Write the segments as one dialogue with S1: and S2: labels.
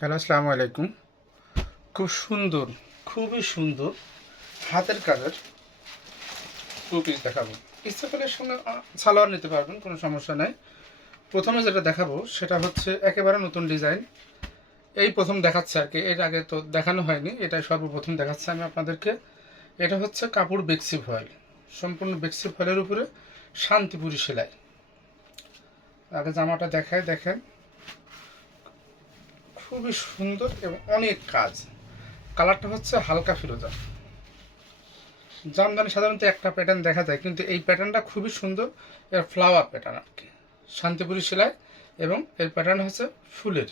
S1: Hello, আসসালামু আলাইকুম। খুব সুন্দর, খুবই সুন্দর হাতের কাজের টু পিস দেখাবো। ইচ্ছা করলে সঙ্গে সালোয়ার নিতে পারবেন, কোনো সমস্যা নাই। প্রথমে যেটা দেখাবো, সেটা হচ্ছে একেবারে নতুন ডিজাইন। এই প্রথম দেখাচ্ছে আর কি, এর আগে তো দেখানো হয়নি এটা সর্বপ্রথম দেখাচ্ছে আমি আপনাদেরকে। এটা হচ্ছে কাপড় বেক্সি ভয়েল সম্পূর্ণ বেক্সি ভয়েলের উপরে শান্তিপুরি সেলাই। আগে জামাটা দেখায়, দেখেন। খুবই সুন্দর এবং অনেক কাজ। কালারটা হচ্ছে হালকা ফিরোজা। জামদানি সাধারণত একটা প্যাটার্ন দেখা যায়, কিন্তু এই প্যাটার্নটা খুবই সুন্দর। এর ফ্লাওয়ার প্যাটার্ন আর কি। শান্তিপুরি সেলাই এবং এর প্যাটার্ন হচ্ছে ফুলের।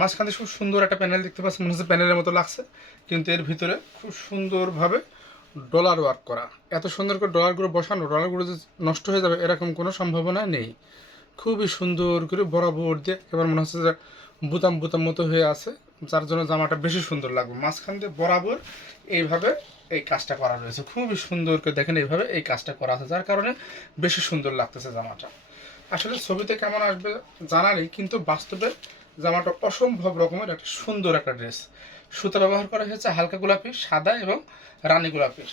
S1: মাঝখানে খুব সুন্দর একটা প্যানেল দেখতে পাচ্ছি মনে হচ্ছে প্যানেলের মতো লাগছে, কিন্তু এর ভিতরে খুব সুন্দরভাবে ডলার ওয়ার্ক করা। এত সুন্দর করে ডলারগুলো বসানো ডলারগুলো যে নষ্ট হয়ে যাবে, এরকম কোনো সম্ভাবনা নেই। খুবই সুন্দর করে বরাবর দিয়ে এবার মনে হচ্ছে যে বুতাম বুতাম মতো হয়ে আছে, যার জন্য জামাটা বেশি সুন্দর লাগবে। মাঝখান দিয়ে বরাবর এইভাবে এই কাজটা করা রয়েছে। খুবই সুন্দর করে দেখেন এইভাবে এই কাজটা করা আছে, যার কারণে বেশি সুন্দর লাগতেছে জামাটা। আসলে ছবিতে কেমন আসবে জানা নেই কিন্তু বাস্তবে জামাটা অসম্ভব রকমের একটা সুন্দর একটা ড্রেস। সুতা ব্যবহার করা হয়েছে হালকা গোলাপি, সাদা এবং রানী গোলাপি।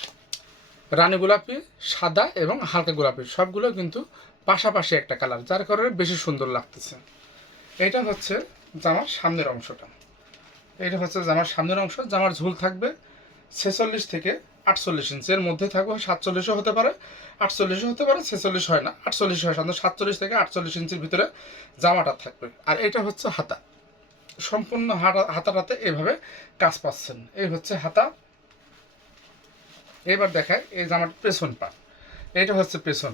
S1: রানী গোলাপি, সাদা এবং হালকা গোলাপি, সবগুলো কিন্তু পাশাপাশি একটা কালার, যার কারণে বেশি সুন্দর লাগতেছে। এটা হচ্ছে জামার সামনের অংশটা। এটা হচ্ছে জামার সামনের অংশ, জামার ঝুল থাকবে ছেচল্লিশ থেকে আটচল্লিশ ইঞ্চি এর মধ্যে থাকবে সাতচল্লিশও হতে পারে, আটচল্লিশও হতে পারে, ছেচল্লিশ হয় না, আটচল্লিশ হয় সাধারণত সাতচল্লিশ থেকে আটচল্লিশ ইঞ্চির ভিতরে জামাটা থাকবে। আর এটা হচ্ছে হাতা। সম্পূর্ণ হাতা, হাতাটাতে এভাবে কাজ পাচ্ছেন। এই হচ্ছে হাতা এবার দেখায় এই জামার পেছন পা এটা হচ্ছে পেছন।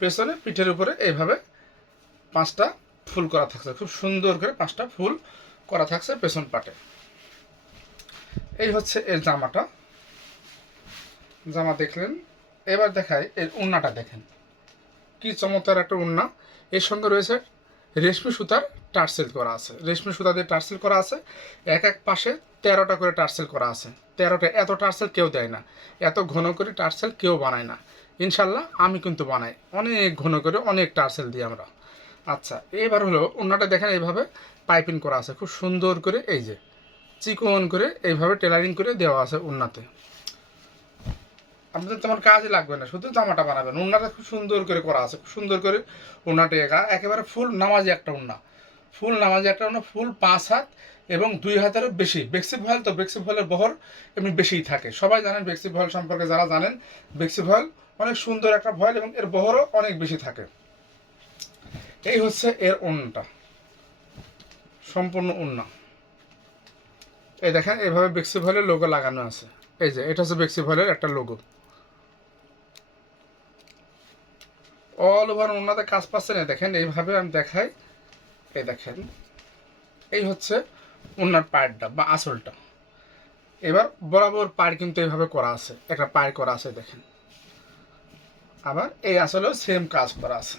S1: পেছনে পিঠের উপরে এইভাবে পাঁচটা ফুল করা থাকছে। খুব সুন্দর করে পাঁচটা ফুল করা থাকছে পেছন পাটে। এই হচ্ছে এর জামাটা। জামা দেখলেন। এবার দেখায় এর উন্নাটা দেখেন। কি চমৎকার একটা উন্না। এর সঙ্গে রয়েছে রেশমি সুতার টার্সেল করা আছে। রেশমি সুতা দিয়ে টার্সেল করা আছে। এক এক পাশে তেরোটা করে টার্সেল করা আছে। তেরোটা, এত টার্সেল কেউ দেয় না। এত ঘন করে টার্সেল কেউ বানায় না। ইনশাল্লাহ আমি কিন্তু বানাই। অনেক ঘন করে অনেক টার্সেল দিই আমরা। আচ্ছা এবার হলো ওনাটা দেখেন এইভাবে পাইপিং করা আছে। খুব সুন্দর করে এই যে, চিকন করে এইভাবে টেলারিং করে দেওয়া আছে উন্নাতে। আপনাদের তেমন কাজে লাগবে না, শুধু জামাটা বানাবেন। উন্নাটা খুব সুন্দর করে করা আছে। খুব সুন্দর করে উন্নাটা একা একেবারে ফুল নামাজি একটা উন্না। ফুল নামাজি একটা ফুল পাঁচ হাত এবং দুই হাতেরও বেশি। বেক্সি ভয়েল তো বেক্সি ভয়েলের বহর এমনি বেশিই থাকে। সবাই জানেন বেক্সি ভয়েল সম্পর্কে যারা জানেন বেক্সি ভয়েল অনেক সুন্দর একটা ভয়েল এবং এর বহরও অনেক বেশি থাকে। এই হচ্ছে এর উন্নটা সম্পূর্ণ উন্না এই দেখেন এইভাবে বেক্সি ভয়েলের লোগো লাগানো আছে। এই যে, এটা হচ্ছে বেক্সি ভয়েলের একটা লোগো অল ওভার উন্নাতে কাজ পাচ্ছে না দেখেন, এইভাবে আমি দেখাই। এই দেখেন, এই হচ্ছে উন্নার পায়েরটা বা আসলটা এবার বরাবর পায়ের কিন্তু এইভাবে করা আছে, একটা পায়ের করা আছে, দেখেন। আবার এই আসলেও সেম কাজ করা আছে।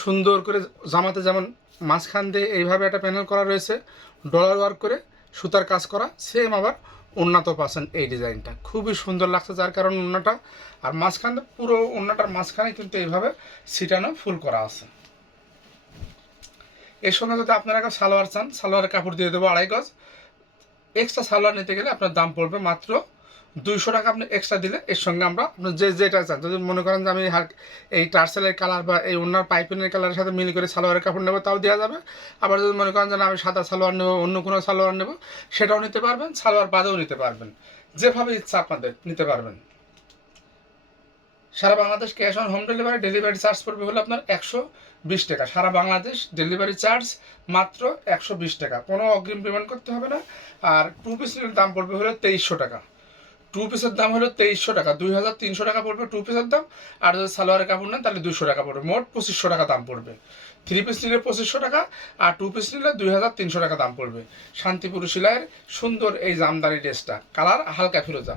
S1: সুন্দর করে জামাতে যেমন মাঝখান দিয়ে এইভাবে একটা প্যানেল করা রয়েছে ডলার ওয়ার্ক করে সুতার কাজ করা সেম আবার উন্নত পাচ্ছেন এই ডিজাইনটা। খুবই সুন্দর লাগছে যার কারণে উন্নাটা। আর মাঝখানে পুরো উন্নাটার মাঝখানে কিন্তু এইভাবে সিটানো ফুল করা আছে। এর সঙ্গে যদি আপনারা কেউ সালোয়ার চান, সালোয়ারের কাপড় দিয়ে দেবো আড়াই গজ। এক্সট্রা সালোয়ার নিতে গেলে আপনার দাম পড়বে মাত্র দুইশো টাকা আপনি এক্সট্রা দিলে। এর সঙ্গে আমরা যে যেটা চান, যদি মনে করেন যে আমি এই টার্সেলের কালার বা এই অন্য পাইপিনের কালারের সাথে মিল করে সালোয়ারের কাপড় নেব, তাও দেওয়া যাবে। আবার যদি মনে করেন যে আমি সাদা সালোয়ার নেব, অন্য কোনো সালোয়ার নেব, সেটাও নিতে পারবেন, সালোয়ার বাদেও নিতে পারবেন। যেভাবে ইচ্ছা আপনাদের, নিতে পারবেন। সারা Bangladesh cash on home delivery delivery charge পড়বে হলো আপনার একশো বিশ টাকা। সারা বাংলাদেশ ডেলিভারি চার্জ মাত্র একশো বিশ টাকা। কোনো অগ্রিম পেমেন্ট করতে হবে না। আর টু পিস দাম পড়বে হলো তেইশশো টাকা। টু পিসের দাম হলো তেইশশো টাকা। দুই হাজার তিনশো টাকা পড়বে টু পিসের দাম। আর যদি সালোয়ারের কাপড় নেন, তাহলে দুশো টাকা পড়বে। মোট পঁচিশশো টাকা দাম পড়বে। থ্রি পিস নিলে পঁচিশশো টাকা। আর টু পিস নিলে দুই হাজার তিনশো টাকা দাম পড়বে। শান্তিপুর সিলাইয়ের সুন্দর এই জামদানি ড্রেসটা। কালার হালকা ফিরোজা।